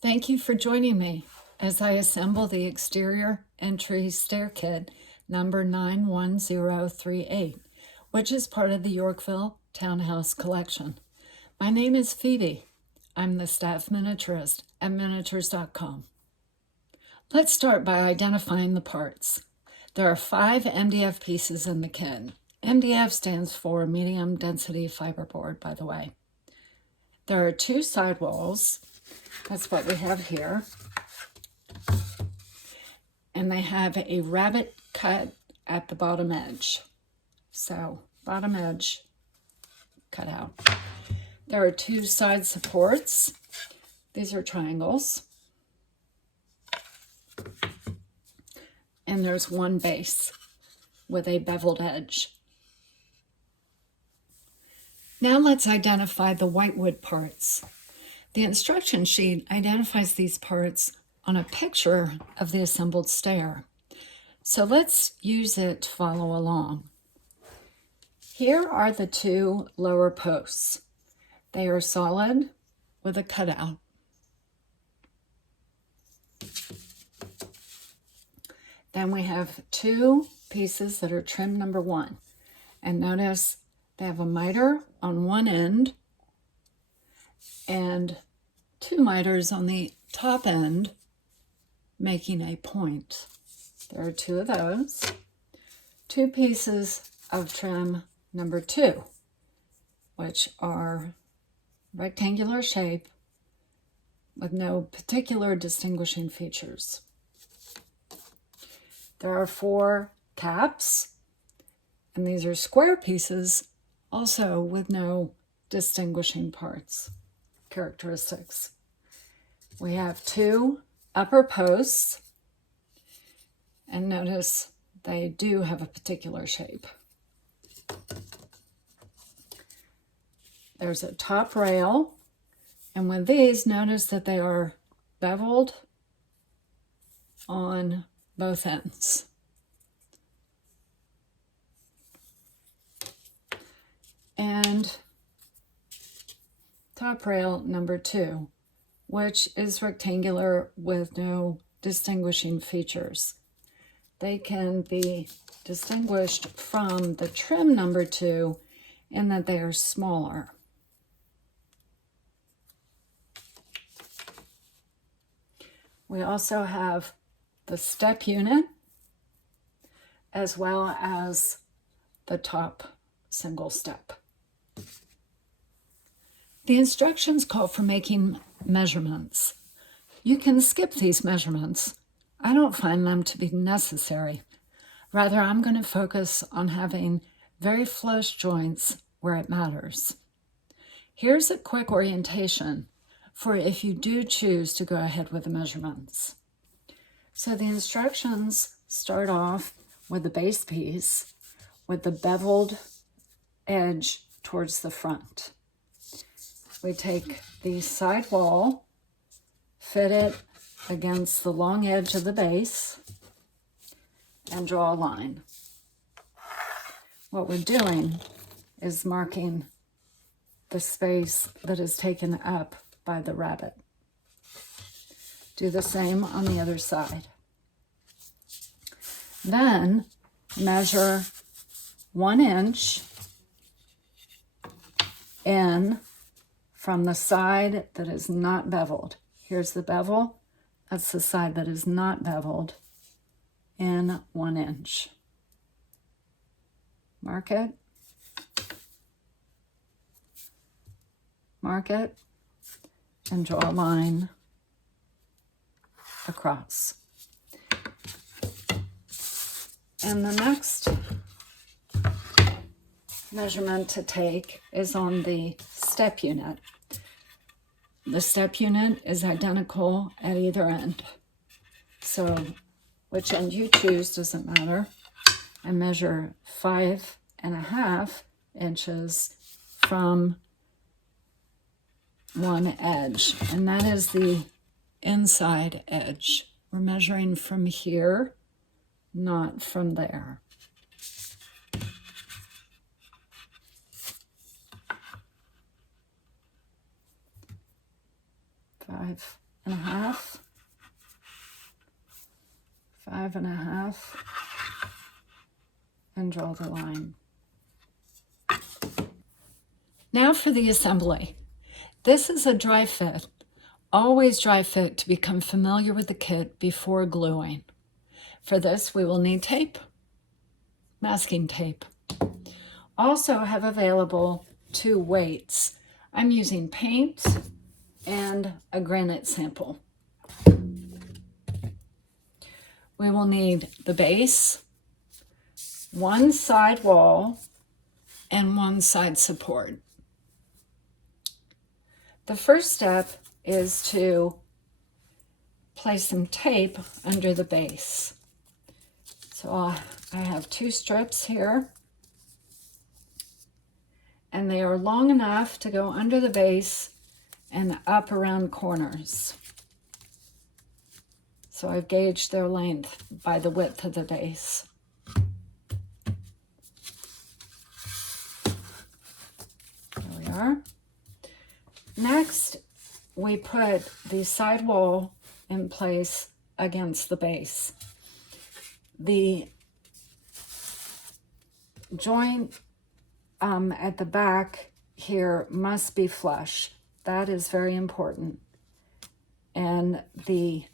Thank you for joining me as I assemble the exterior entry stair kit number 91038, which is part of the Yorkville Townhouse collection. My name is Phoebe. I'm the staff miniaturist at miniaturist.com. Let's start by identifying the parts. There are 5 MDF pieces in the kit. MDF stands for medium density fiberboard, by the way. There are 2 sidewalls. That's what we have here. And they have a rabbet cut at the bottom edge. So, bottom edge cut out. There are 2 side supports. These are triangles. And there's 1 base with a beveled edge. Now let's identify the whitewood parts. The instruction sheet identifies these parts on a picture of the assembled stair. So let's use it to follow along. Here are the 2 lower posts. They are solid with a cutout. Then we have 2 pieces that are trim number 1. And notice they have a miter on one end and 2 miters on the top end, making a point. There are 2 of those. 2 pieces of trim number 2, which are rectangular shape with no particular distinguishing features. There are 4 caps, and these are square pieces, also with no distinguishing parts, characteristics. We have 2 upper posts, and notice they do have a particular shape. There's a top rail, and with these, notice that they are beveled on both ends. And top rail number 2, which is rectangular with no distinguishing features. They can be distinguished from the trim number 2 in that they are smaller. We also have the step unit as well as the top single step. The instructions call for making measurements. You can skip these measurements. I don't find them to be necessary. Rather, I'm going to focus on having very flush joints where it matters. Here's a quick orientation for if you do choose to go ahead with the measurements. So the instructions start off with the base piece with the beveled edge towards the front. We take the side wall, fit it against the long edge of the base, and draw a line. What we're doing is marking the space that is taken up by the rabbet. Do the same on the other side. Then measure 1 inch in from the side that is not beveled. Here's the bevel. That's the side that is not beveled, in 1 inch. Mark it. Mark it. And draw a line across. And the next measurement to take is on the step unit. The step unit is identical at either end. So which end you choose doesn't matter. I measure 5.5 inches from one edge, and that is the inside edge. We're measuring from here, not from there. 5 5.5, 5.5, and draw the line. Now for the assembly. This is a dry fit. Always dry fit to become familiar with the kit before gluing. For this, we will need tape, masking tape. Also have available 2 weights. I'm using paint and a granite sample. We will need the base, 1 side wall, and 1 side support. The first step is to place some tape under the base. So I have 2 strips here, and they are long enough to go under the base and up around corners. So I've gauged their length by the width of the base. There we are. Next, we put the side wall in place against the base. The joint at the back here must be flush. That is very important. And the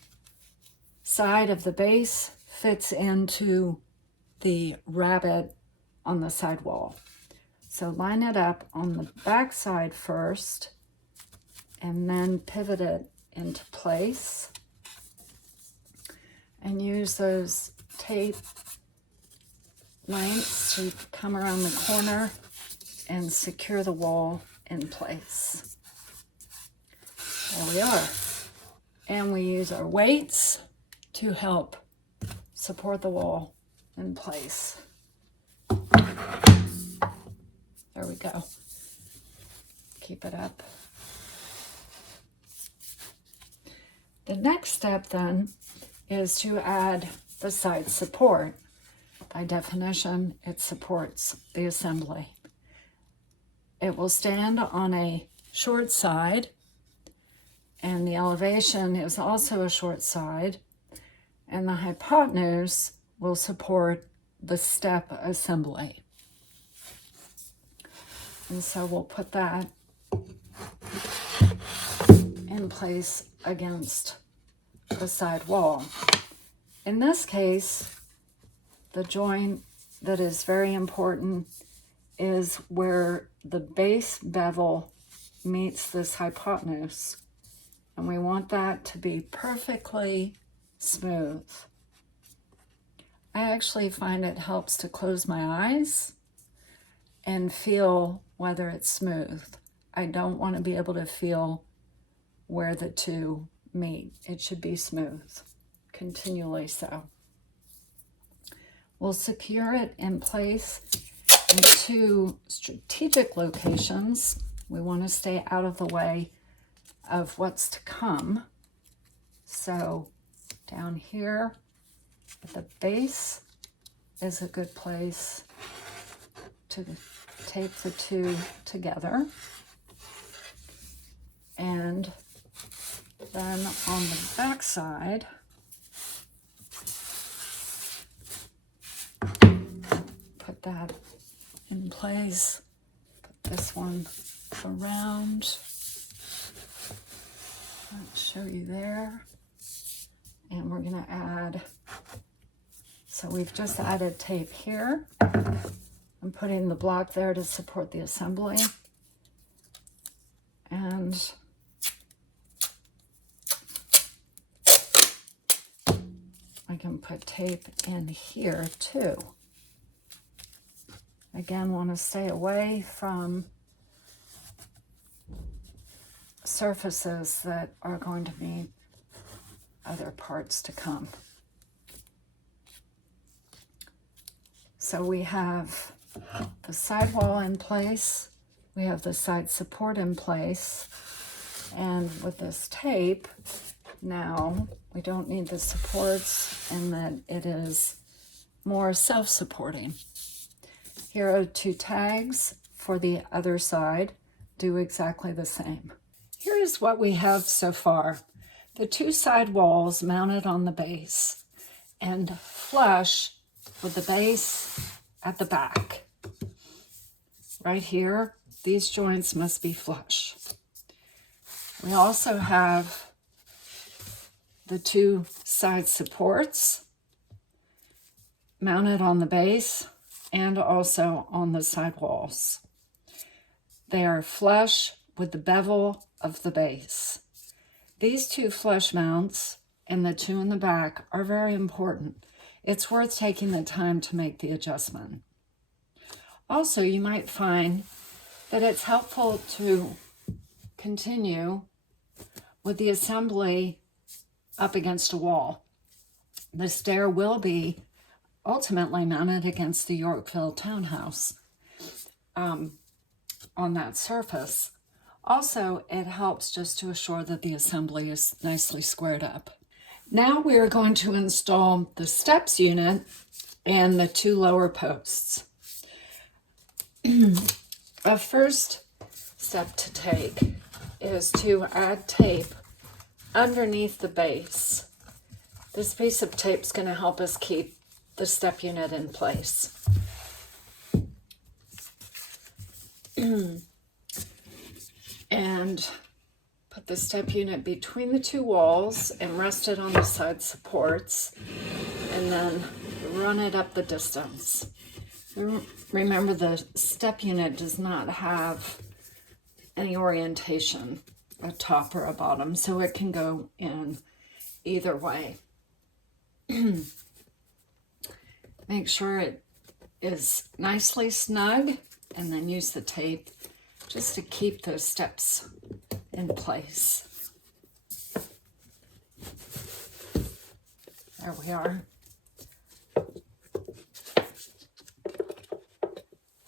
side of the base fits into the rabbet on the side wall. So line it up on the back side first, and then pivot it into place, and use those tape lengths to come around the corner and secure the wall in place. There we are. And we use our weights to help support the wall in place. There we go. Keep it up. The next step then is to add the side support. By definition, it supports the assembly. It will stand on a short side, and the elevation is also a short side, and the hypotenuse will support the step assembly. And so we'll put that in place against the side wall. In this case, the joint that is very important is where the base bevel meets this hypotenuse, and we want that to be perfectly smooth. I actually find it helps to close my eyes and feel whether it's smooth. I don't want to be able to feel where the two meet. It should be smooth, continually so. We'll secure it in place in 2 strategic locations. We want to stay out of the way of what's to come. So down here at the base is a good place to tape the 2 together. And then on the back side, put that in place. Put this one around. I'll show you there. And we're going to add, so we've just added tape here. I'm putting the block there to support the assembly. And I can put tape in here too. Again, want to stay away from surfaces that are going to meet other parts to come. So we have the sidewall in place, we have the side support in place, and with this tape, now we don't need the supports, and that it is more self-supporting. Here are 2 tags for the other side, do exactly the same. Here is what we have so far. the two side walls mounted on the base and flush with the base at the back. Right here, these joints must be flush. We also have the two side supports mounted on the base and also on the side walls. They are flush with the bevel of the base. These two flush mounts and the two in the back are very important. It's worth taking the time to make the adjustment. Also, you might find that it's helpful to continue with the assembly up against a wall. The stair will be ultimately mounted against the Yorkville Townhouse on that surface. Also, it helps just to assure that the assembly is nicely squared up. Now we are going to install the steps unit and the two lower posts. A first step to take is to add tape underneath the base. This piece of tape is going to help us keep the step unit in place. And put the step unit between the two walls and rest it on the side supports, and then run it up the distance. Remember, the step unit does not have any orientation, a top or a bottom, so it can go in either way. Make sure it is nicely snug, and then use the tape just to keep those steps in place. There we are.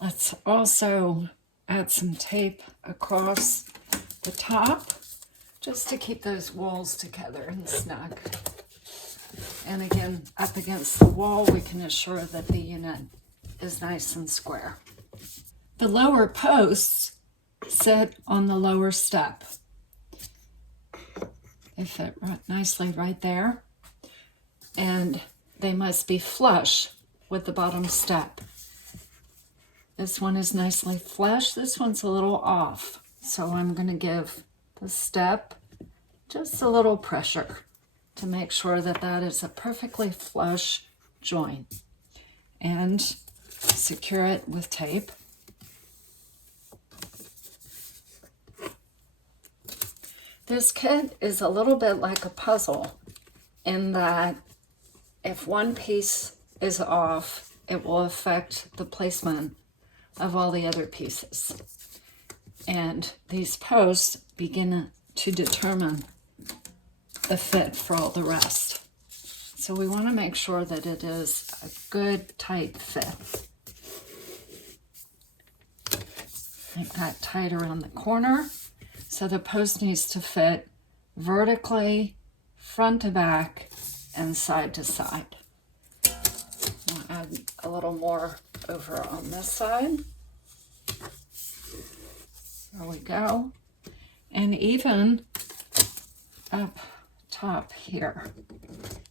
Let's also add some tape across the top just to keep those walls together and snug. And again, up against the wall, we can assure that the unit is nice and square. The lower posts sit on the lower step. They fit nicely right there, and they must be flush with the bottom step. This one is nicely flush. This one's a little off, so I'm going to give the step just a little pressure to make sure that that is a perfectly flush joint, and secure it with tape. This kit is a little bit like a puzzle in that if one piece is off, it will affect the placement of all the other pieces. And these posts begin to determine the fit for all the rest. So we want to make sure that it is a good, tight fit. Make that tight around the corner. So the post needs to fit vertically, front to back, and side to side. I'll add a little more over on this side. There we go. And even up top here,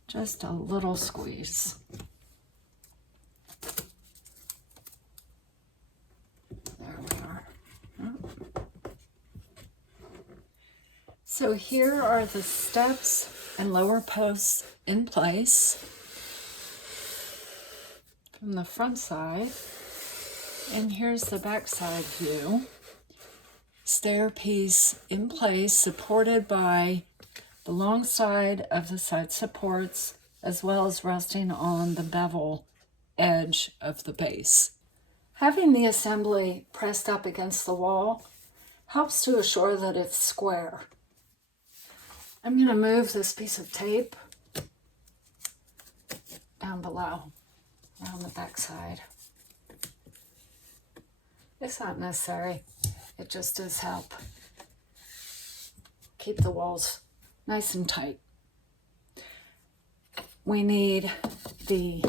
just a little squeeze. There we are. So here are the steps and lower posts in place from the front side. And here's the back side view. Stair piece in place, supported by the long side of the side supports, as well as resting on the bevel edge of the base. Having the assembly pressed up against the wall helps to assure that it's square. I'm going to move this piece of tape down below, around the back side. It's not necessary. It just does help keep the walls nice and tight. We need the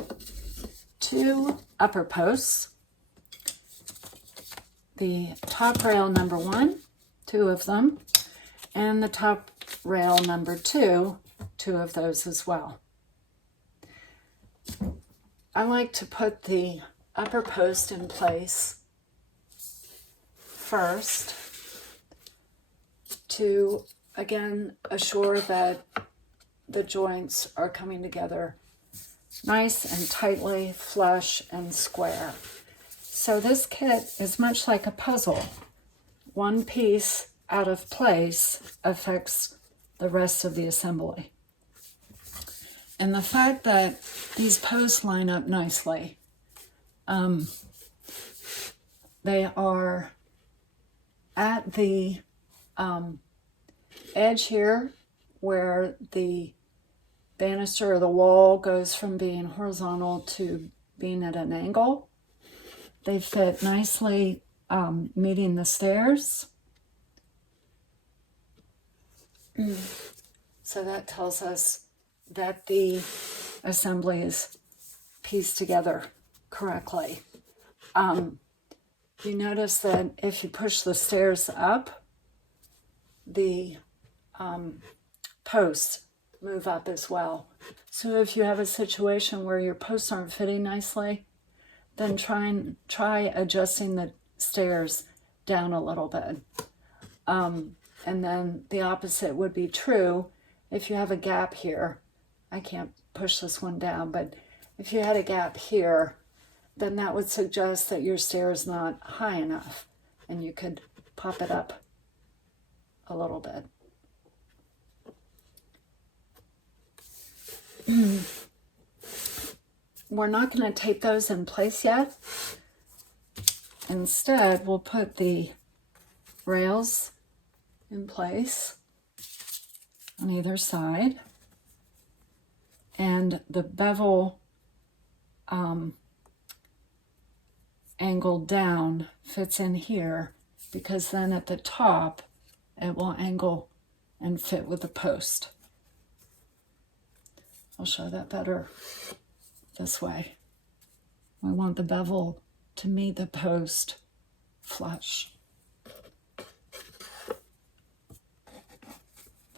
two upper posts, the top rail number 1, 2 of them, and the top rail number 2 of those as well. I like to put the upper post in place first to, again, assure that the joints are coming together nice and tightly, flush and square. So this kit is much like a puzzle. One piece out of place affects the rest of the assembly. And the fact that these posts line up nicely, they are at the edge here where the banister or the wall goes from being horizontal to being at an angle. They fit nicely meeting the stairs. So that tells us that the assembly is pieced together correctly. You notice that if you push the stairs up, the posts move up as well. So if you have a situation where your posts aren't fitting nicely, then try adjusting the stairs down a little bit. And then the opposite would be true if you have a gap here. I can't push this one down, but if you had a gap here, then that would suggest that your stair is not high enough, and you could pop it up a little bit. We're not going to tape those in place yet. Instead, we'll put the rails in place on either side, and the bevel angled down fits in here, because then at the top it will angle and fit with the post. I'll show that better this way. We want the bevel to meet the post flush.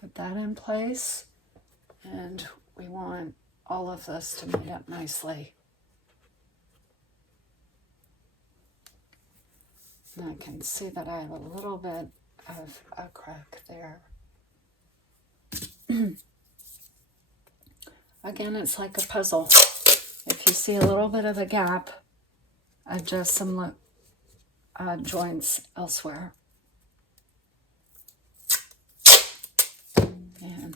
Put that in place, and we want all of this to meet up nicely. And I can see that I have a little bit of a crack there. Again, it's like a puzzle. If you see a little bit of a gap, adjust some joints elsewhere. And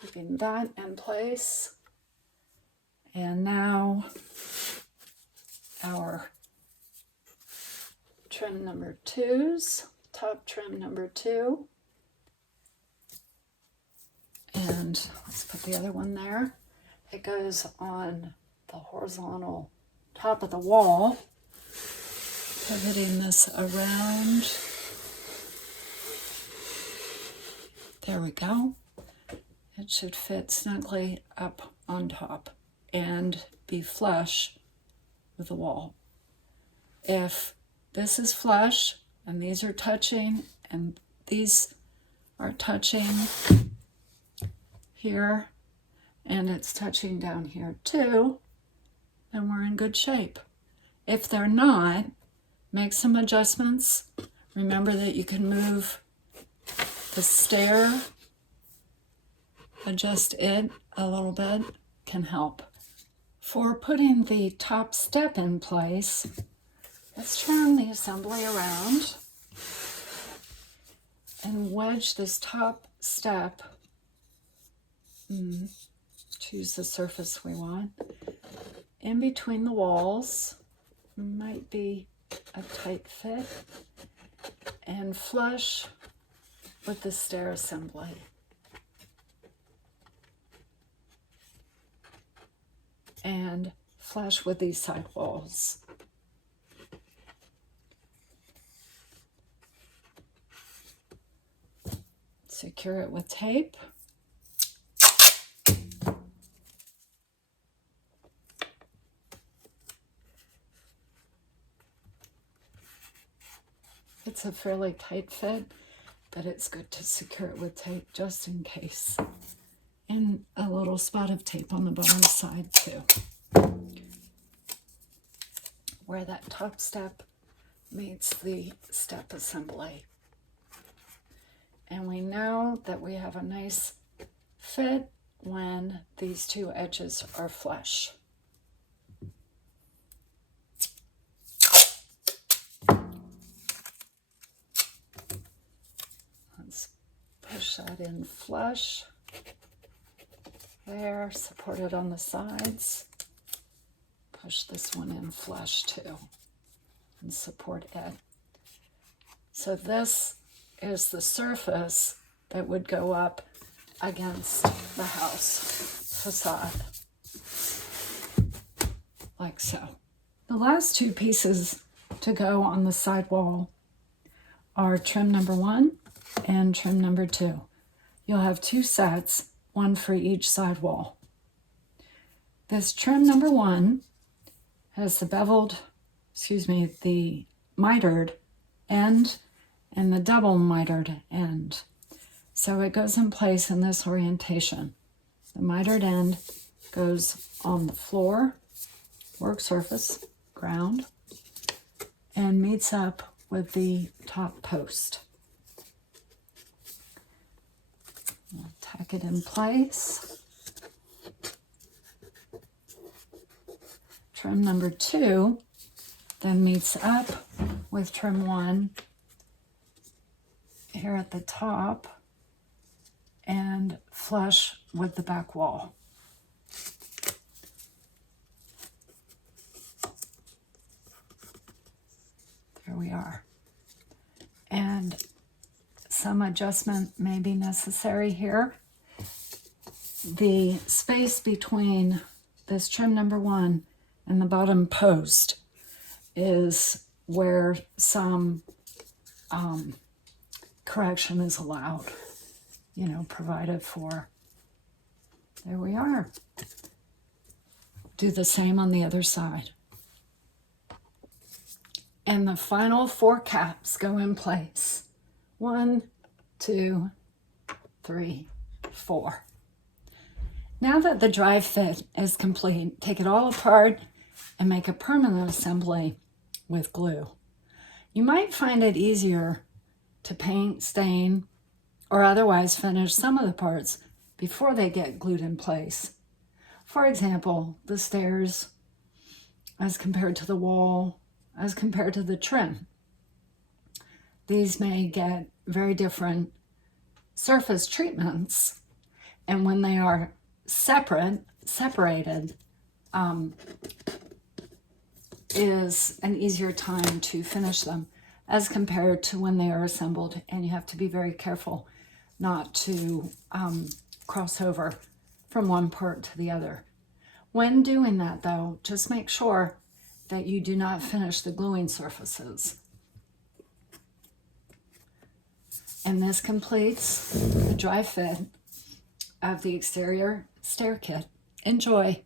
keeping that in place. And now our trim number 2s, top trim number 2. And let's put the other one there. It goes on the horizontal top of the wall, pivoting this around. There we go. It should fit snugly up on top and be flush with the wall. If this is flush and these are touching and these are touching here and it's touching down here too, then we're in good shape. If they're not, make some adjustments. Remember that you can move the stair, adjust it a little bit, can help. For putting the top step in place, let's turn the assembly around and wedge this top step. Choose the surface we want. In between the walls, might be a tight fit, and flush with the stair assembly. And flush with these side walls. Secure it with tape. It's a fairly tight fit, but it's good to secure it with tape just in case. And a little spot of tape on the bottom side too, where that top step meets the step assembly. And we know that we have a nice fit when these two edges are flush. Let's push that in flush. There, support it on the sides. Push this one in flush too and support it. So this is the surface that would go up against the house facade, like so. The last two pieces to go on the side wall are trim number 1 and trim number 2. You'll have 2 sets, one for each side wall. This trim number 1 has the the mitered end and the double mitered end. So it goes in place in this orientation. The mitered end goes on the floor, work surface, ground, and meets up with the top post. We'll tack it in place. Trim number 2 then meets up with trim 1 here at the top and flush with the back wall. There we are. And some adjustment may be necessary here. The space between this trim number 1 and the bottom post is where some correction is allowed, provided for. There we are. Do the same on the other side. And the final 4 caps go in place. 1, 2, 3, 4. Now that the dry fit is complete, take it all apart and make a permanent assembly with glue. You might find it easier to paint, stain, or otherwise finish some of the parts before they get glued in place. For example, the stairs as compared to the wall, as compared to the trim. These may get very different surface treatments, and when they are separated, is an easier time to finish them as compared to when they are assembled, and you have to be very careful not to cross over from one part to the other. When doing that though, just make sure that you do not finish the gluing surfaces. And this completes the dry fit of the exterior stair kit. Enjoy!